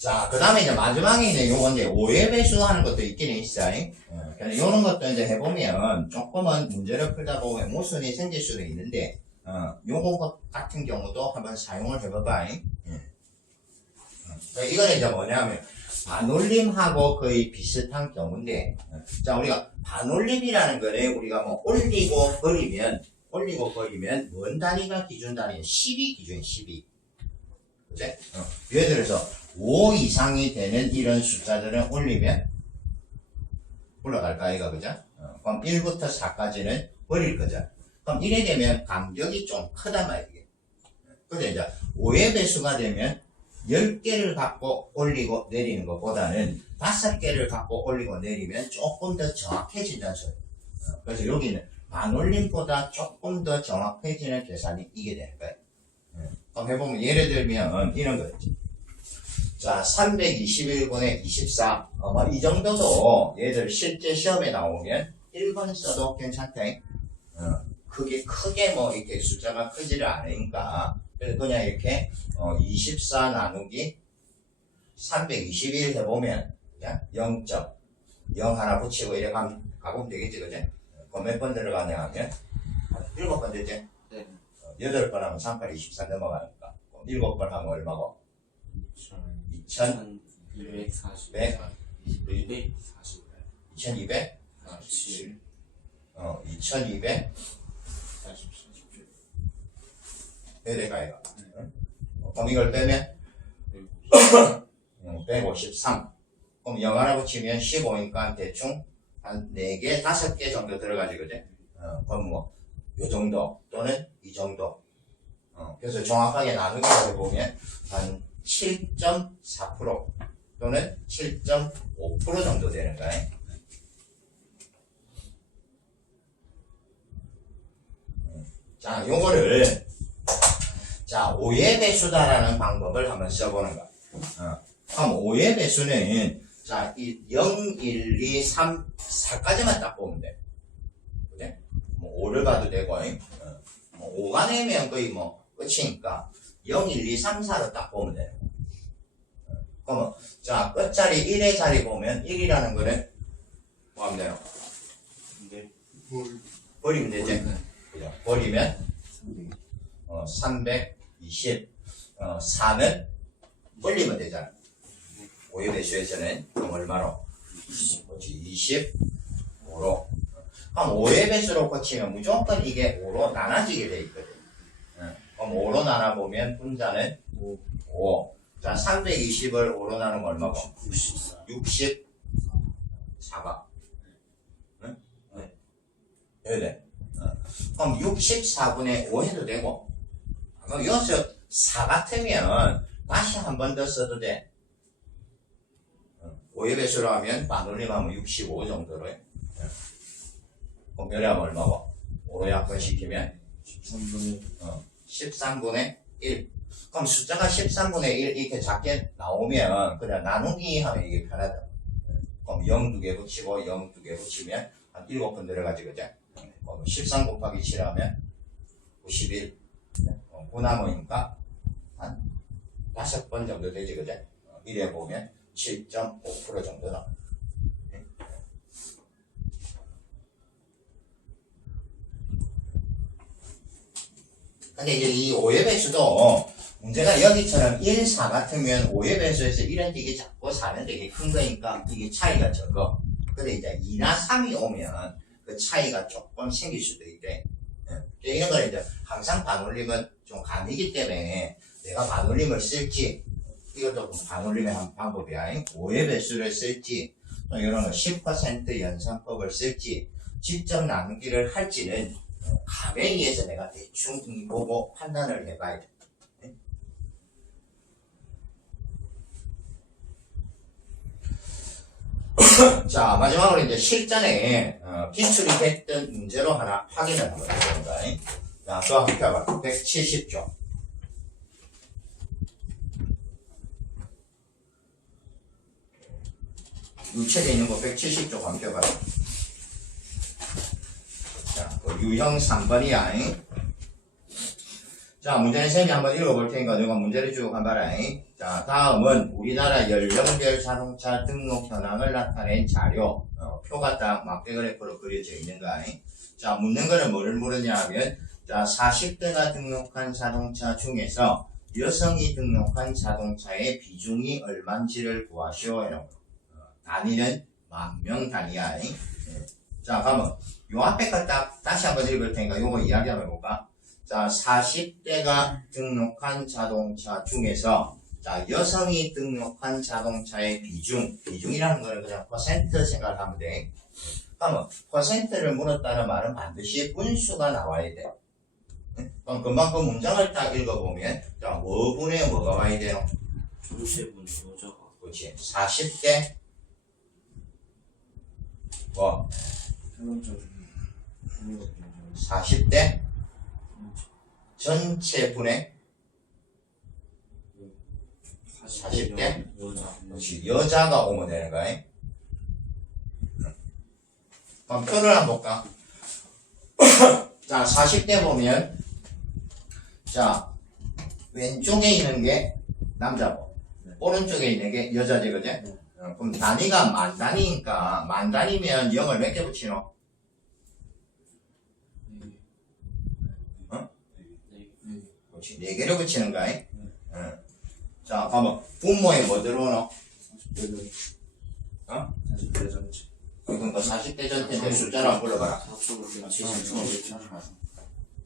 자, 그 다음에 이제 마지막에 이제 요거 이제 오해 배수 하는 것도 있긴 있어. 요런 것도 이제 해보면 조금은 문제를 풀다 보면 모순이 생길 수도 있는데, 요거 같은 경우도 한번 사용을 해봐봐. 이거는 이제 뭐냐면, 반올림하고 거의 비슷한 경우인데, 자, 우리가 반올림이라는 거를 우리가 뭐 올리고 버리면, 뭔 단위가 기준 단위예요? 10이 기준이에요, 12. 그치? 예를 들어서, 5 이상이 되는 이런 숫자들은 올리면 올라갈까, 이거, 그죠? 그럼 1부터 4까지는 버릴 거죠. 그럼 이래 되면 간격이 좀 크단 말이에요. 근데 이제 5의 배수가 되면 10개를 갖고 올리고 내리는 것보다는 5개를 갖고 올리고 내리면 조금 더 정확해진다는 소리예요. 그래서 여기는 반올림보다 조금 더 정확해지는 계산이 이게 되는 거예요. 그럼 해보면 예를 들면 이런 거 있지. 자, 321분의 24. 이 정도도 얘들 실제 시험에 나오면 1번 써도 괜찮다. 크게 뭐 이렇게 숫자가 크지를 않으니까. 그래서 그냥 이렇게 24 나누기 321 해보면 0.0 하나 붙이고 이렇게 가보면 되겠지, 그지? 그럼 몇 번 들어가냐 하면 7번 되지? 네. 8번 하면 38, 24 넘어가니까. 7번 하면 얼마고? 2240 2240 2200? 47 2200? 47 배대가 이거. 그럼 이걸 빼면? 153. 그럼 0 하나 붙이면 15니까 대충 한 4개, 5개 정도 들어가지, 그지? 그럼 뭐, 요 정도, 또는 이 정도. 그래서 정확하게 나누기 해보면 한 7.4% 또는 7.5% 정도 되는 거야. 자, 요거를, 자, 5의 배수다라는 방법을 한번 써보는 거야. 그럼 5의 배수는, 자, 이 0, 1, 2, 3, 4까지만 딱 보면 돼. 그래? 뭐 5를 봐도 되고, 뭐 5가 내면 거의 뭐 끝이니까 0, 1, 2, 3, 4로 딱 보면 돼요. 그러면, 자, 끝자리 1의 자리 보면 1이라는 거는 뭐 하면 돼요? 네. 버리면 되지? 그죠? 버리면 320, 4는 버리면 되잖아. 5의 배수에서는 그럼 얼마로? 25로. 그럼 5의 배수로 고치면 무조건 이게 5로 나눠지게 돼 있거든. 그럼 5로 나눠보면 분자는 5. 자, 320을 5로 나누면 얼마고? 64가. 응? 네. 네. 그럼 64분의 5 해도 되고. 그럼 여기서 4 같으면 다시 한 번 더 써도 돼. 5의 배수로 하면 반올림하면 65 정도로 해. 그럼 요리하면 얼마고? 5로 약분시키면 13분의 1. 그럼 숫자가 13분의 1 이렇게 작게 나오면 그냥 나누기 하면 이게 편하다. 그럼 0 2개 붙이고 0 2개 붙이면 한 7번 들어가지, 그죠? 13 곱하기 7 하면 91. 9 남으니까 한 5번 정도 되지, 그죠? 이래 보면 7.5% 정도 나와. 근데 이제 이 5의 배수도 문제가 여기처럼 1, 4 같으면 5의 배수에서 1은 되게 작고 4는 되게 큰 거니까 이게 차이가 적어. 근데 이제 2나 3이 오면 그 차이가 조금 생길 수도 있대. 이런 걸 이제 항상 반올림은 좀 감이기 때문에 내가 반올림을 쓸지, 이것도 반올림의 한 방법이야. 5의 배수를 쓸지, 또 이런 거 10% 연산법을 쓸지, 직접 나누기를 할지는 감에 의해서 내가 대충 보고 판단을 해봐야 돼. 자, 마지막으로 이제 실전에 기출이 됐던 문제로 하나 확인을 한번 해보는 거야. 자, 또 한번 펴봐. 170조. 유책에 있는 거 170조 한번 펴봐라. 자, 유형 3번이야. 자, 문제는 쌤이 한번 읽어볼 테니까 너가 문제를 쭉 한번 봐라. 자, 다음은 우리나라 연령별 자동차 등록 현황을 나타낸 자료. 표가 딱 막대 그래프로 그려져 있는 거 아니? 자, 묻는 거는 뭐를 물으냐 하면, 자, 40대가 등록한 자동차 중에서 여성이 등록한 자동차의 비중이 얼마인지를 구하시오. 이런 거. 단위는 만명 단위야. 네. 자, 그러면 요 앞에 거 딱 다시 한번 읽을 테니까 요거 이야기 한번 해볼까? 자, 40대가 등록한 자동차 중에서 자, 여성이 등록한 자동차의 비중이라는 거는 그냥 퍼센트 생각하면 돼. 그러면 퍼센트를 물었다는 말은 반드시 분수가 나와야 돼. 그럼 금방 그 문장을 딱 읽어보면 자, 뭐분의 뭐가 와야 돼요? 전체분 여자가. 그렇지. 40대 뭐 40대 전체 분의 40대? 여자. 그렇지. 여자가 오면 되는 거야. 그럼 표를 한번 볼까? 자, 40대 보면 자, 왼쪽에 있는 게 남자고 오른쪽에 있는 게 여자지, 그지? 그럼 단위가 만 단위니까 만 단위면 0을 몇 개 붙이노? 그렇지. 4개를 붙이는 거야. 자, 가면 분모에 뭐 들어오노? 어? 40대 전체. 그러니까 40대 전체인데 숫자를 한번 불러봐라.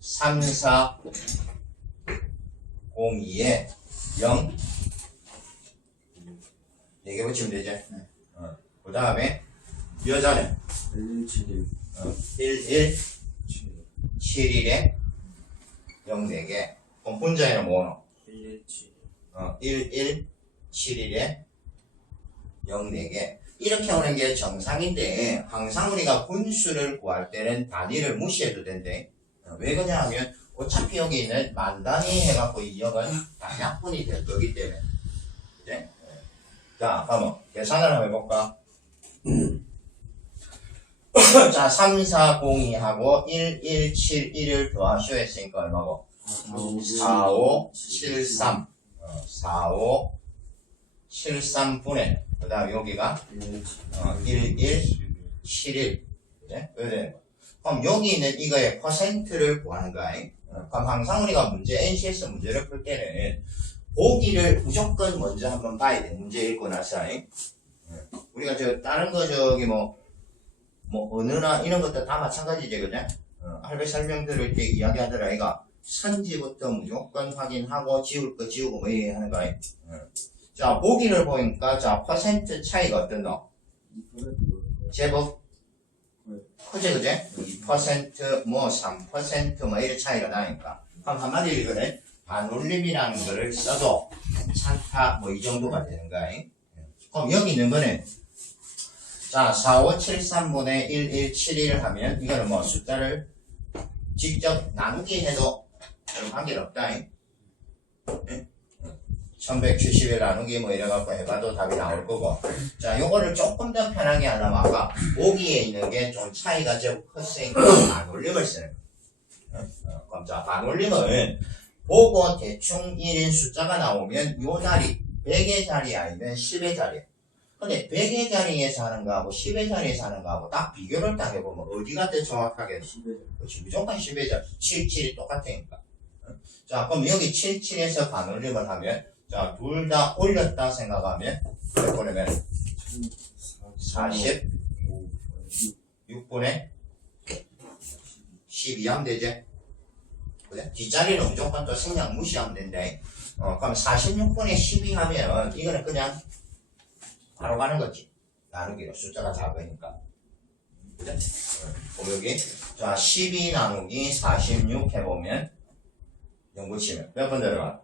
3402에 0 4개 붙이면 되지? 그 다음에 여자는 1171에 0 4개. 그럼 분자에는 뭐노? 1171에 0 4개. 이렇게 오는 게 정상인데 항상 우리가 분수를 구할 때는 단위를 무시해도 된대. 왜 그러냐 하면 어차피 여기 있는 만 단위 해갖고 이 0은 다 약분이 될 거기 때문에. 그치? 자, 그러면 계산을 한번 해볼까? 자, 3402하고 1171을 더하시오 했으니까 얼마고? 4573 4573분의 그 다음 여기가 1171 그래? 왜 되는 거야? 그럼 여기 있는 이거의 퍼센트를 구하는 거야. 그럼 항상 우리가 NCS 문제를 풀 때는 보기를 무조건 먼저 한번 봐야 돼. 문제 읽고 나서. 우리가 다른 거 뭐 언어나 이런 것도 다 마찬가지지, 그죠? 할배 설명 들을 때 이야기하더라, 이가 선지부터 무조건 확인하고 지울 거 지우고 뭐 이렇게 하는 거야. 자, 보기를 보니까 자, 퍼센트 차이가 어떤노? 제법 크지, 그제? 2% 뭐 3% 뭐 이런 차이가 나니까. 그럼 한마디로 이거는 반올림이라는 거를 써도 괜찮다 뭐 이 정도가 되는 거야. 그럼 여기 있는 거는 자, 4573분의 1171을 하면 이거는 뭐 숫자를 직접 나누기 해도 별 관계는 없다. 1171 나누기 뭐 이래갖고 해봐도 답이 나올 거고. 자, 요거를 조금 더 편하게 하려면 아까 보기에 있는 게 좀 차이가 좀 컸으니까 반올림을 쓰는 거예요. 그럼 자, 반올림은 보고 대충 1인 숫자가 나오면 요 자리 100의 자리 아니면 10의 자리. 근데 100의 자리에서 하는 거하고 10의 자리에서 하는 거하고 딱 비교를 딱 해보면 어디가 더 정확하게 10의 그렇지, 무조건 10의 자리 77이 똑같으니까. 자, 그럼 여기 77에서 반올림을 하면 자, 둘 다 올렸다 생각하면 몇 분이면 46분의 12 하면 되지. 그래? 뒷자리는 무조건 또 생략 무시하면 된대. 그럼 46분의 12 하면 이거는 그냥 바로 가는 거지. 나누기로 숫자가 작으니까. 그래? 그럼 여기 자, 12 나누기 46 해보면 0 붙이면 몇 번 들어가?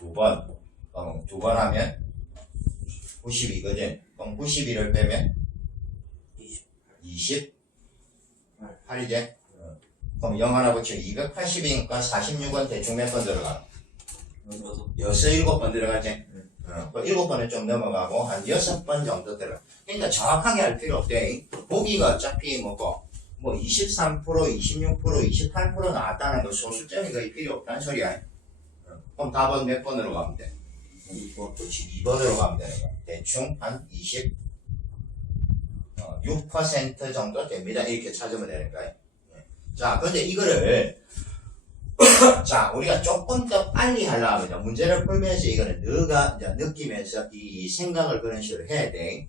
2번. 그럼 2번 하면 92거든. 그럼 92를 빼면 28이지. 그럼 0 하나 붙이면 280이니까 46은 대충 몇 번 들어가? 6, 7번 들어가지. 7번은 좀 넘어가고 한 6번 정도 들어. 그러니까 정확하게 할 필요 없대. 보기가 어차피 뭐 23%, 26%, 28% 나왔다는 거 소수점이 거의 필요 없다는 소리야. 그럼 답은 몇 번으로 가면 돼? 2번. 그렇지. 2번으로 가면 되는 거야. 대충 한 6% 정도 됩니다. 이렇게 찾으면 되는 거야. 자, 근데 이거를 자, 우리가 조금 더 빨리 하려면 이제 문제를 풀면서 이거는 너가 이제 느끼면서 이 생각을 그런 식으로 해야 돼.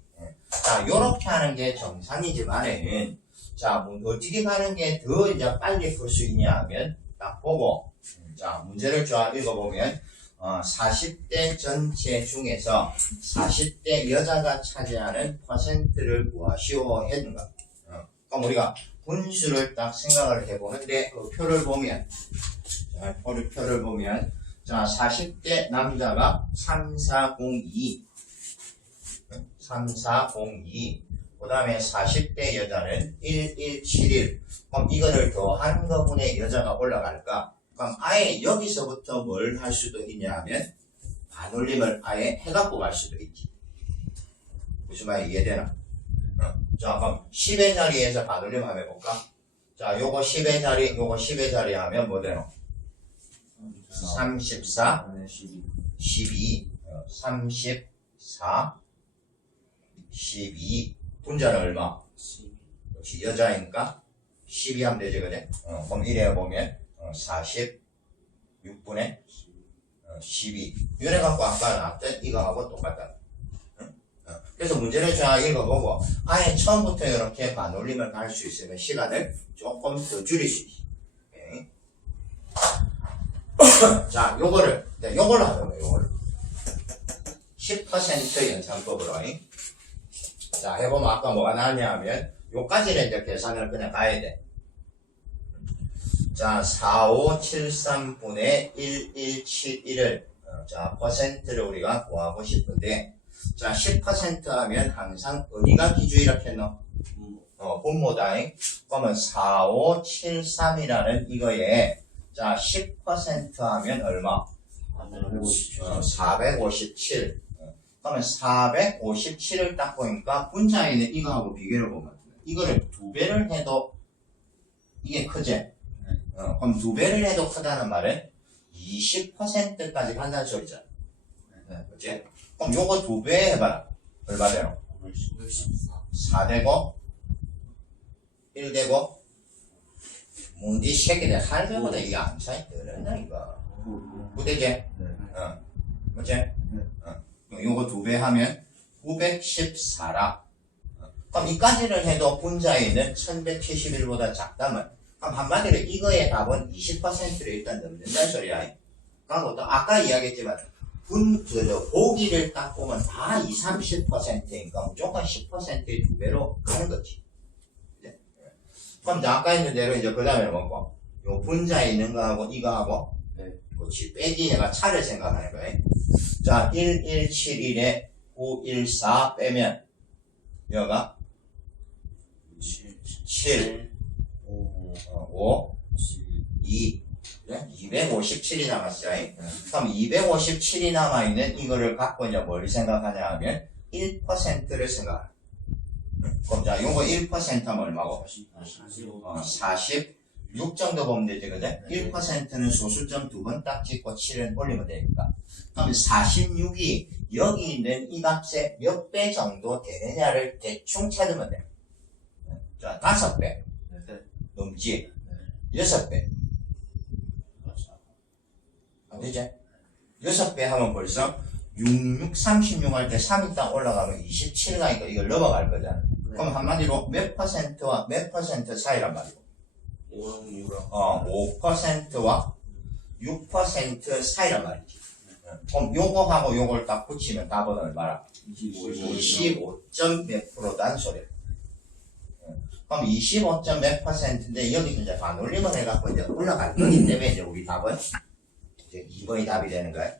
자, 요렇게 하는 게 정상이지만은 자, 어떻게 가는 게 더 이제 빨리 풀 수 있냐 하면 딱 보고 자, 문제를 쫙 읽어보면 40대 전체 중에서 40대 여자가 차지하는 퍼센트를 구하시오 했는 거. 그럼 우리가 분수를 딱 생각을 해보는데 그 표를 보면 자, 표를 보면 자 40대 남자가 3402 그 다음에 40대 여자는 1171 그럼 이거를 더한 거분의 여자가 올라갈까? 그럼 아예 여기서부터 뭘 할 수도 있냐 하면 반올림을 아예 해갖고 갈 수도 있지. 무슨 말이 이해되나? 자, 그럼 10의 자리에서 반올림 한번 해볼까? 자, 요거 10의 자리, 요거 10의 자리 하면 뭐 되노? 34, 12, 34, 12. 분자는 얼마? 역시 여자니까 12 하면 되지, 그래? 그럼 이래 보면 46분의 12. 이래 갖고 아까 나왔던 이거하고 똑같다. 그래서 문제를 쫙 읽어보고 아예 처음부터 이렇게 반올림을 갈 수 있으면 시간을 조금 더 줄일 수 있어. 자, 요걸로 하는 거예요, 요거를. 10% 연산법으로. 자, 해보면 아까 뭐가 나왔냐 하면 요까지는 이제 계산을 그냥 가야 돼. 자, 4573분의 1171을 자, 퍼센트를 우리가 구하고 싶은데 자, 10% 하면 항상 어디가 기준이라 했노? 분모다잉. 그러면 4573이라는 이거에 자, 10% 하면 얼마? 457. 그러면 457을 딱 보니까 분자에 있는 이거하고 비교를 보면 이거를 2배를 해도 이게 크지? 그럼 2배를 해도 크다는 말은 20%까지 간다는 소리잖아. 그치? 그럼 요거 2배 해봐라. 얼마 되노? 4 되고 1 되고 뭉디 새끼들 할 때보다 이게 암산이 늘었나 이거. 그대지? 그치? 요거 2배 하면 914라. 그럼 이까지를 해도 분자에 있는 1171보다 작다면 그럼 한마디로 이거의 답은 20%를 일단 넘는다는 소리야. 그리고 또 아까 이야기했지만 보기를 딱 보면 다 20, 30%니까 무조건 10%의 2배로 가는 거지. 그럼 아까 있는 대로 이제 그 다음에 뭐고 요 분자에 있는 거하고 이거하고 그렇지 빼기 얘가 차를 생각하는 거야. 자 1171에 914 빼면 여가 7 5 2 257이 남았어. 그럼 257이 남아있는 이거를 갖고 이제 뭘 생각하냐 하면 1%를 생각하라. 그럼 자, 요거 1% 하면 얼마고? 46 정도 보면 되지, 그죠? 1%는 소수점 2번 딱 찍고 7은 올리면 되니까. 그럼 46이 여기 있는 이 값에 몇 배 정도 되느냐를 대충 찾으면 돼. 자, 5배. 넘지? 6배. 안 되지? 6배 하면 벌써 36 할 때 3이 딱 올라가면 27 가니까 이걸 넘어갈 거잖아. 그럼 한마디로 몇 퍼센트와 몇 퍼센트 사이란 말이고. 5%와 6% 사이란 말이지. 그럼 요거하고 요걸 딱 붙이면 답은 얼마라? 25점 몇 프로다는 소리야. 그럼 25점 몇 %인데 여기서 이제 반올림을 해갖고 이제 올라갈 거기 때문에 이제 우리 답은 이제 2번이 답이 되는 거야.